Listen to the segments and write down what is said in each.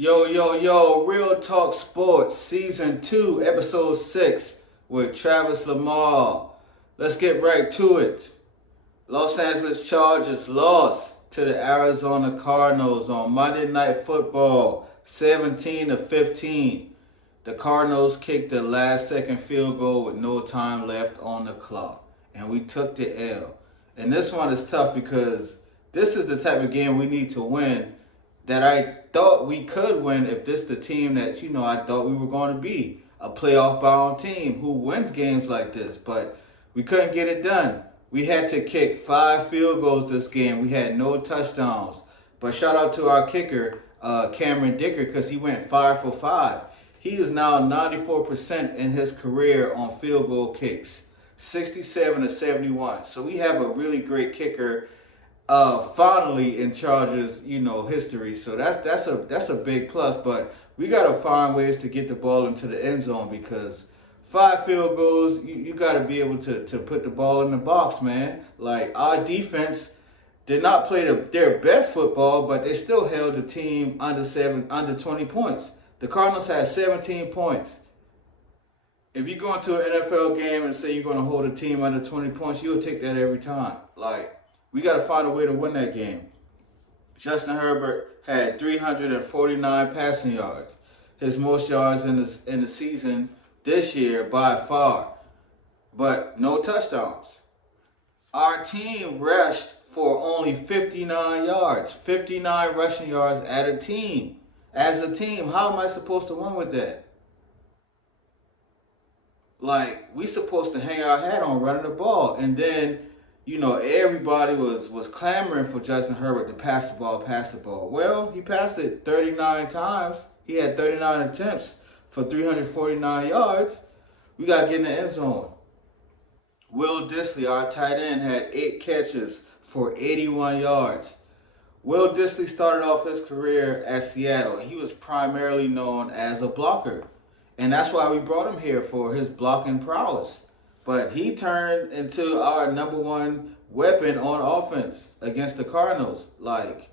Yo, Real Talk Sports, Season 2, Episode 6, with Travis Lamar. Let's get right to it. Los Angeles Chargers lost to the Arizona Cardinals on Monday Night Football, 17-15. The Cardinals kicked the last second field goal with no time left on the clock, and we took the L. And this one is tough because this is the type of game we need to win that I thought we could win if this the team that I thought we were going to be, a playoff bound team who wins games like this, but we couldn't get it done. We had to kick 5 field goals this game. We had no touchdowns. But shout out to our kicker, Cameron Dicker, because he went 5 for 5. He is now 94% in his career on field goal kicks, 67-71. So we have a really great kicker, finally in Chargers, history. So that's a big plus. But we gotta find ways to get the ball into the end zone because 5 field goals, you gotta be able to put the ball in the box, man. Like our defense did not play their best football, but they still held the team under 20 points. The Cardinals had 17 points. If you go into an NFL game and say you're going to hold a team under 20 points, you'll take that every time. Like, we got to find a way to win that game. Justin Herbert had 349 passing yards, his most yards in the season this year by far, but no touchdowns. Our team rushed for only 59 yards, 59 rushing yards as a team. How am I supposed to win with that? Like, we supposed to hang our hat on running the ball. And then, everybody was clamoring for Justin Herbert to pass the ball. Well, he passed it 39 times. He had 39 attempts for 349 yards. We got to get in the end zone. Will Dissly, our tight end, had 8 catches for 81 yards. Will Dissly started off his career at Seattle. He was primarily known as a blocker. And that's why we brought him here, for his blocking prowess. But he turned into our number one weapon on offense against the Cardinals. Like,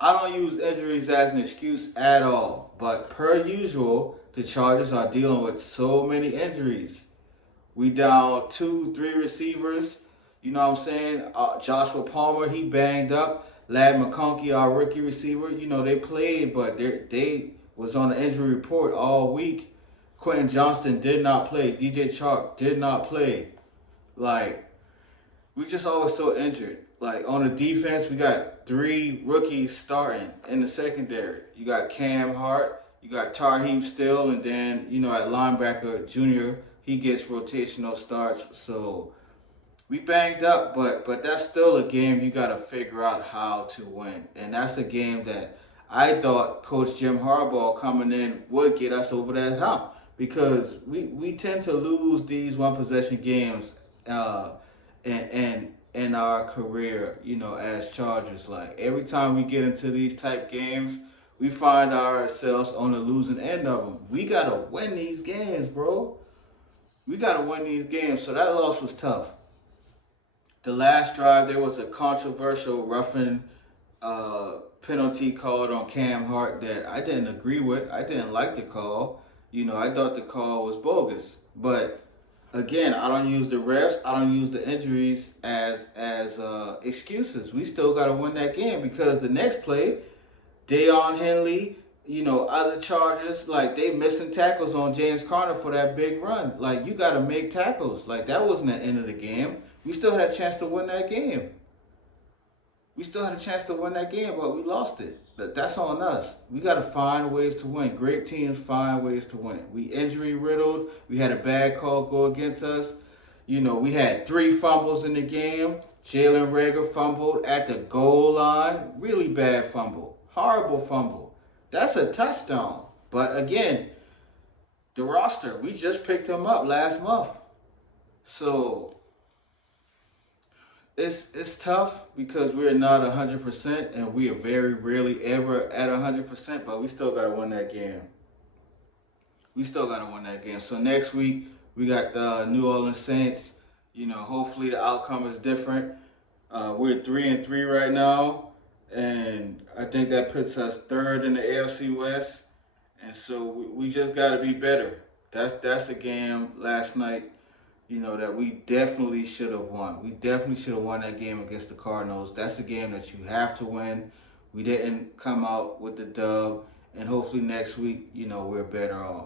I don't use injuries as an excuse at all. But per usual, the Chargers are dealing with so many injuries. We down 2, 3 receivers. You know what I'm saying? Joshua Palmer, he banged up. Lad McConkey, our rookie receiver, they played, but they was on the injury report all week. Quentin Johnston did not play. DJ Chark did not play. Like, we just always so injured. Like, on the defense, we got 3 rookies starting in the secondary. You got Cam Hart, you got Tarheem Still, and then, at linebacker, Junior, he gets rotational starts. So we banged up, but that's still a game you got to figure out how to win. And that's a game that I thought Coach Jim Harbaugh coming in would get us over that hump. Because we tend to lose these one-possession games in our career, as Chargers. Like, every time we get into these type games, we find ourselves on the losing end of them. We got to win these games, bro. We got to win these games. So that loss was tough. The last drive, there was a controversial roughing penalty called on Cam Hart that I didn't agree with. I didn't like the call. I thought the call was bogus. But again, I don't use the refs. I don't use the injuries as excuses. We still got to win that game because the next play, Deion Henley, other Chargers, like, they missing tackles on James Conner for that big run. Like, you got to make tackles. Like, that wasn't the end of the game. We still had a chance to win that game. But we lost it. That's on us. We got to find ways to win. Great teams find ways to win. We injury riddled. We had a bad call go against us. We had 3 fumbles in the game. Jalen Reagor fumbled at the goal line. Really bad fumble. Horrible fumble. That's a touchdown. But again, the roster, we just picked him up last month. So it's tough because we're not 100%, and we are very rarely ever at 100%, but we still got to win that game. So next week, we got the New Orleans Saints. Hopefully the outcome is different. We're 3-3 right now. and I think that puts us third in the AFC West. And so we just got to be better. That's a game last night, that we definitely should have won. We definitely should have won that game against the Cardinals. That's a game that you have to win. We didn't come out with the dub, and hopefully next week, we're better off.